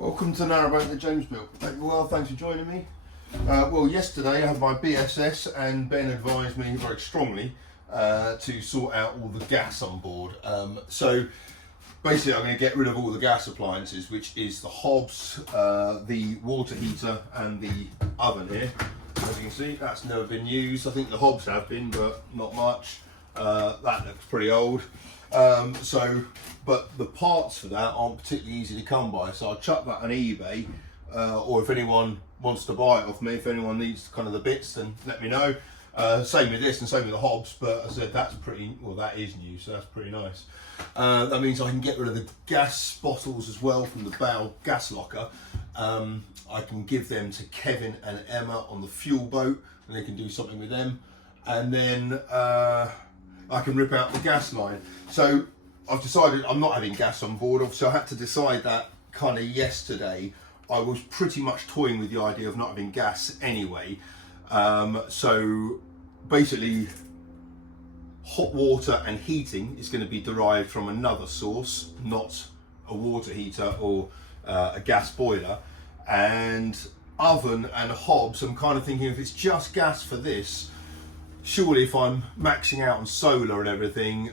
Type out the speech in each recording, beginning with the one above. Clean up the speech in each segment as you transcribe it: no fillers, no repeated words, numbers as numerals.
Welcome to Narrowboat the James built. Hope you're well, thanks for joining me. Well, yesterday I had my BSS and Ben advised me very strongly to sort out all the gas on board. So basically I'm going to get rid of all the gas appliances, which is the hobs, the water heater and the oven here. As you can see, that's never been used. I think the hobs have been, but not much. That looks pretty old. But the parts for that aren't particularly easy to come by, so I'll chuck that on eBay, or if anyone wants to buy it off me, if anyone needs kind of the bits, then let me know. Same with this and same with the hobs, but as I said, that's pretty, well, that is new, so that's pretty nice. That means I can get rid of the gas bottles as well from the bow gas locker. I can give them to Kevin and Emma on the fuel boat, and they can do something with them. And then I can rip out the gas line. So I've decided I'm not having gas on board. Obviously I had to decide that kind of yesterday. I was pretty much toying with the idea of not having gas anyway. So basically hot water and heating is going to be derived from another source, not a water heater or a gas boiler. And oven and hobs, I'm kind of thinking if it's just gas for this, surely if I'm maxing out on solar and everything,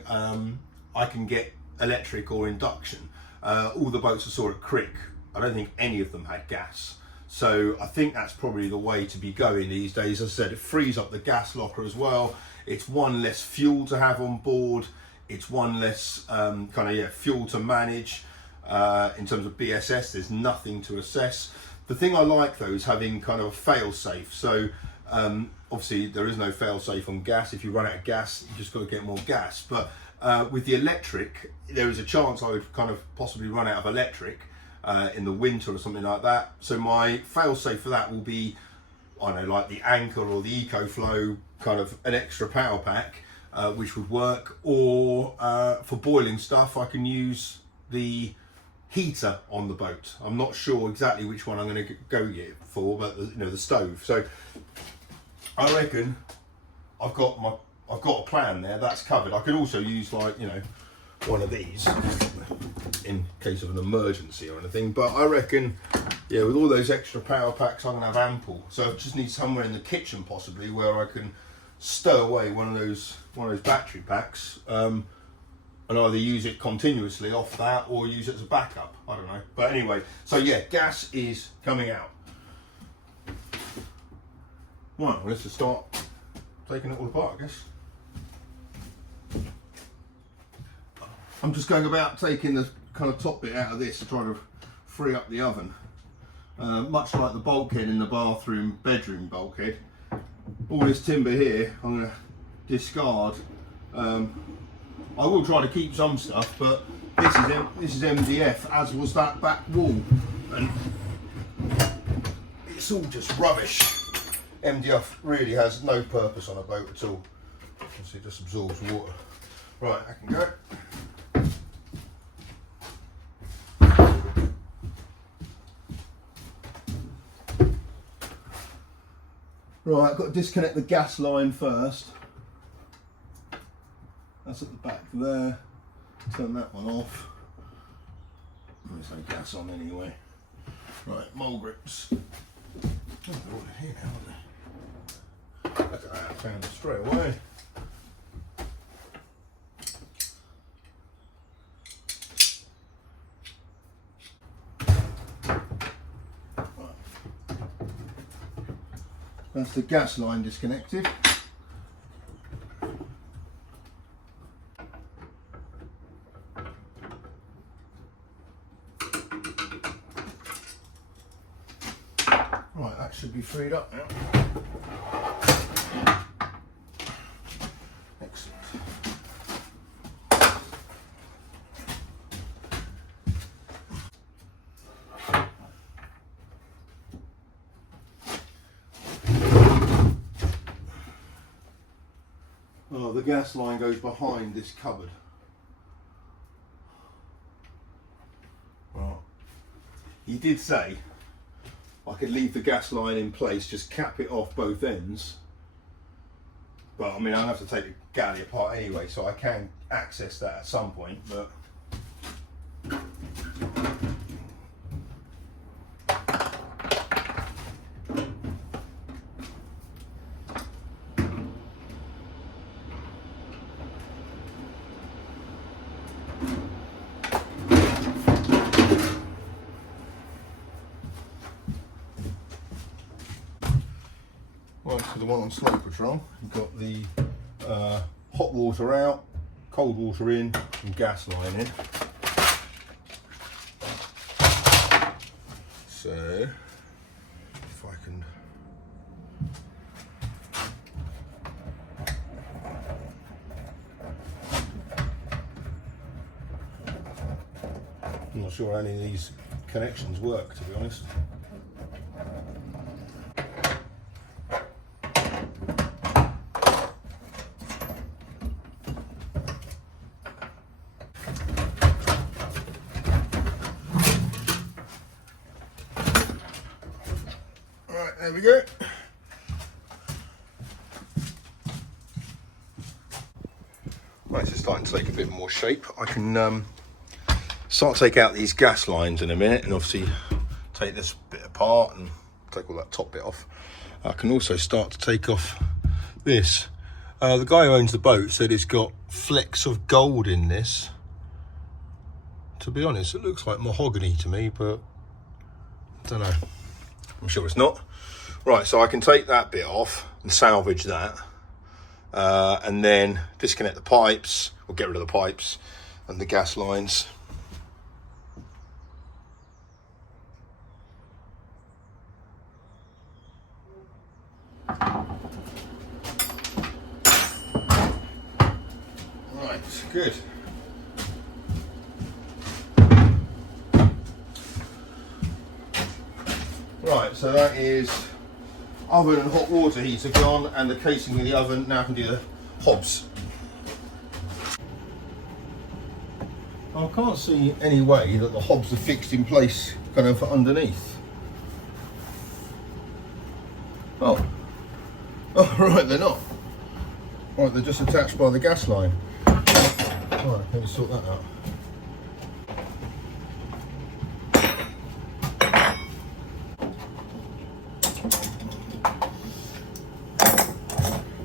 I can get electric or induction. All the boats I saw at Crick, I don't think any of them had gas. So I think that's probably the way to be going these days. As I said, it frees up the gas locker as well. It's one less fuel to have on board. It's one less fuel to manage. In terms of BSS, there's nothing to assess. The thing I like though is having kind of a fail safe. So obviously there is no fail safe on gas. If you run out of gas, you just got to get more gas. But with the electric, there is a chance I would kind of possibly run out of electric in the winter or something like that. So my fail safe for that will be, I don't know, like the Anchor or the EcoFlow, kind of an extra power pack, which would work. Or for boiling stuff, I can use the heater on the boat. I'm not sure exactly which one I'm going to go get for, but the stove. So I reckon I've got a plan there. That's covered. I could also use one of these in case of an emergency or anything. But I reckon, yeah, with all those extra power packs, I'm gonna have ample. So I just need somewhere in the kitchen possibly where I can stow away one of those battery packs, and either use it continuously off that or use it as a backup. I don't know. But anyway, so yeah, gas is coming out. Right, let's just start taking it all apart, I guess. I'm just going about taking the kind of top bit out of this to try to free up the oven. Much like the bulkhead in the bathroom, bedroom bulkhead. All this timber here, I'm going to discard. I will try to keep some stuff, but this is MDF, as was that back wall, and it's all just rubbish. MDF really has no purpose on a boat at all. It just absorbs water. Right, I can go. Right, I've got to disconnect the gas line first. That's at the back there. Turn that one off. There's no gas on anyway. Right, mole grips. Oh, they're all in here now, aren't they? Look at that, I found it straight away. That's the gas line disconnected. Right, that should be freed up now. Excellent. Oh, the gas line goes behind this cupboard. Well, he did say I could leave the gas line in place, just cap it off both ends. But I mean, I'll have to take the galley apart anyway, so I can access that at some point. But one on slow patrol. You've got the hot water out, cold water in, and gas line in. So if I can I'm not sure any of these connections work, to be honest. Right, there we go. Right, it's starting to take a bit more shape. I can start to take out these gas lines in a minute, and obviously take this bit apart and take all that top bit off. I can also start to take off this. The guy who owns the boat said it's got flecks of gold in this. To be honest, it looks like mahogany to me, but I don't know. I'm sure it's not. Right, so I can take that bit off and salvage that, and then disconnect the pipes, or get rid of the pipes and the gas lines. Right, good. Right, so that is oven and hot water heater gone, and the casing of the oven. Now I can do the hobs. I can't see any way that the hobs are fixed in place kind of underneath. Oh, right, they're not. Right, they're just attached by the gas line. Right, let me sort that out.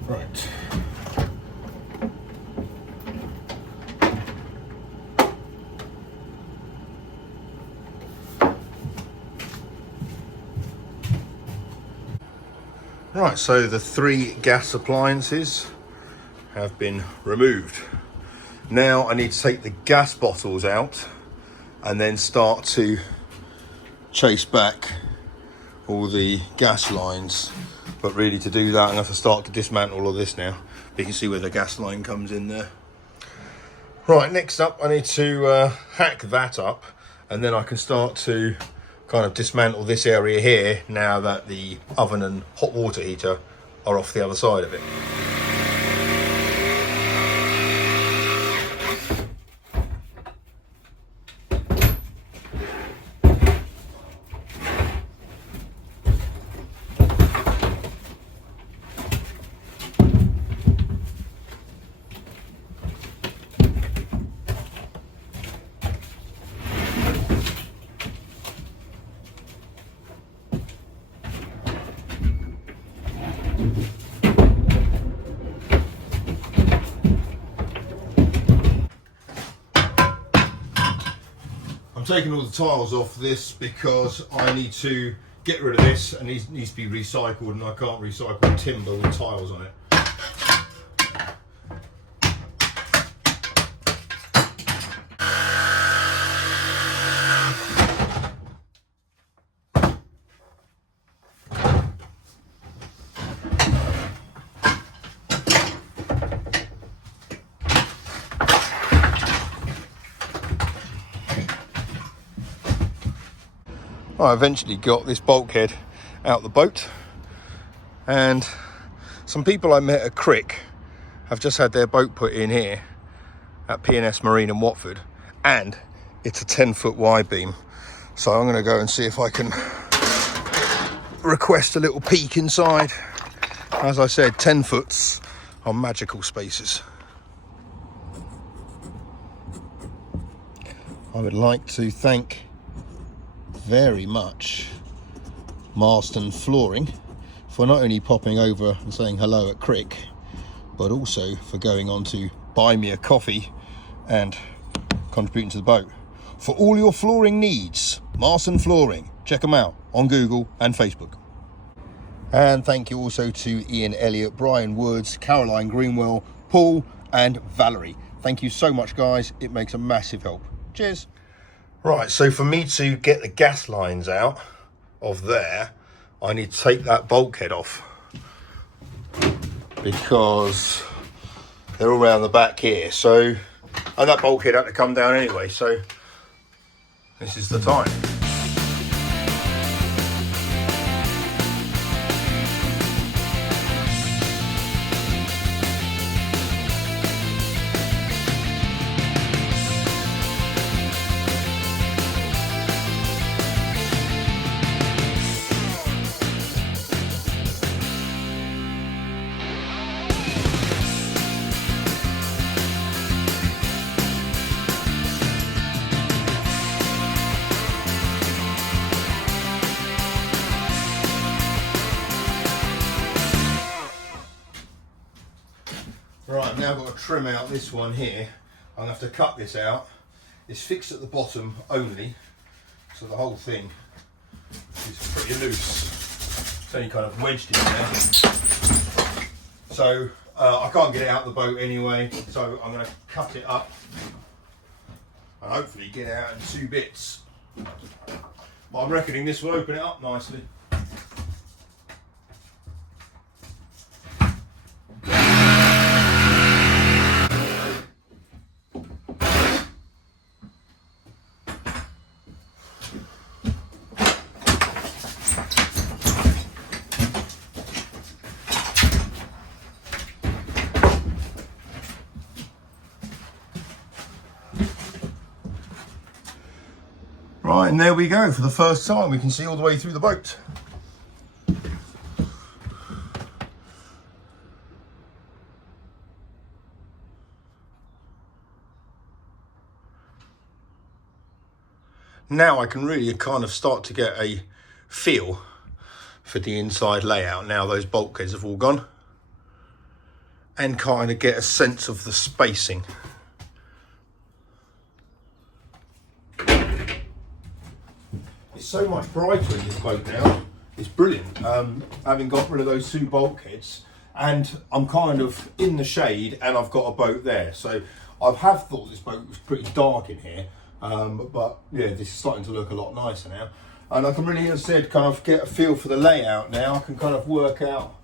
Right. Right, so the 3 gas appliances have been removed. Now I need to take the gas bottles out and then start to chase back all the gas lines. But really, to do that, I'm going to have to start to dismantle all of this now. You can see where the gas line comes in there. Right, next up I need to hack that up, and then I can start to kind of dismantle this area here now that the oven and hot water heater are off the other side of it. I'm taking all the tiles off this because I need to get rid of this, and it needs to be recycled, and I can't recycle timber with tiles on it. I eventually got this bulkhead out the boat, and some people I met at Crick have just had their boat put in here at P&S Marine in Watford, and it's a 10-foot wide beam. So I'm going to go and see if I can request a little peek inside. As I said, 10 foots are magical spaces. I would like to thank very much Marston Flooring for not only popping over and saying hello at Crick, but also for going on to buy me a coffee and contributing to the boat. For all your flooring needs, Marston Flooring, check them out on Google and Facebook. And thank you also to Ian Elliott, Brian Woods, Caroline Greenwell, Paul and Valerie. Thank you so much, guys. It makes a massive help. Cheers. Right, so for me to get the gas lines out of there, I need to take that bulkhead off because they're all around the back here. So, and that bulkhead had to come down anyway, so this is the time. Right, I've now got to trim out this one here. I'm going to have to cut this out. It's fixed at the bottom only, so the whole thing is pretty loose. It's only kind of wedged in there. So I can't get it out of the boat anyway, so I'm going to cut it up and hopefully get it out in 2 bits. But I'm reckoning this will open it up nicely. Right, and there we go. For the first time, we can see all the way through the boat. Now I can really kind of start to get a feel for the inside layout now those bulkheads have all gone, and kind of get a sense of the spacing. It's so much brighter in this boat now. It's brilliant. Having got rid of those 2 bulkheads, and I'm kind of in the shade, and I've got a boat there. So I have thought this boat was pretty dark in here, but yeah, this is starting to look a lot nicer now. And I can really, as I said, kind of get a feel for the layout now. I can kind of work out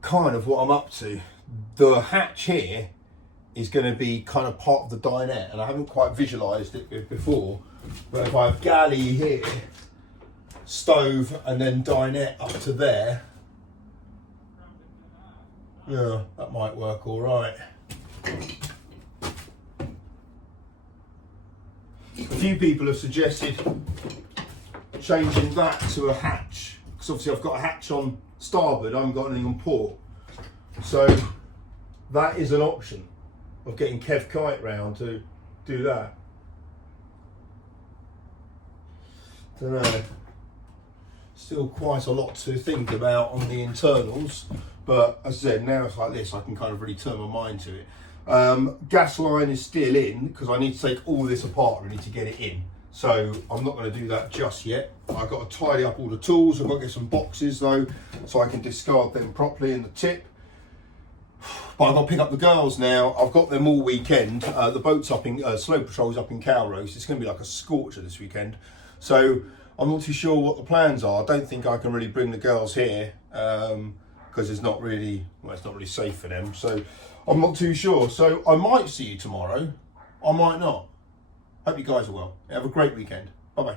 kind of what I'm up to. The hatch here is going to be kind of part of the dinette, and I haven't quite visualised it before. But if I have galley here, stove, and then dinette up to there, yeah, that might work all right. A few people have suggested changing that to a hatch, because obviously I've got a hatch on starboard, I haven't got anything on port. So that is an option of getting Kev Kite round to do that. Don't know. Still quite a lot to think about on the internals, but as I said, now it's like this, I can kind of really turn my mind to it. Gas line is still in because I need to take all this apart really to get it in. So I'm not going to do that just yet. I've got to tidy up all the tools. I've got to get some boxes though, so I can discard them properly in the tip. But I've got to pick up the girls now. I've got them all weekend. The boat's up in, Slow Patrol's up in Calrose. It's going to be like a scorcher this weekend. So I'm not too sure what the plans are. I don't think I can really bring the girls here because it's not really, well, it's not really safe for them. So I'm not too sure. So I might see you tomorrow. I might not. Hope you guys are well. Have a great weekend. Bye-bye.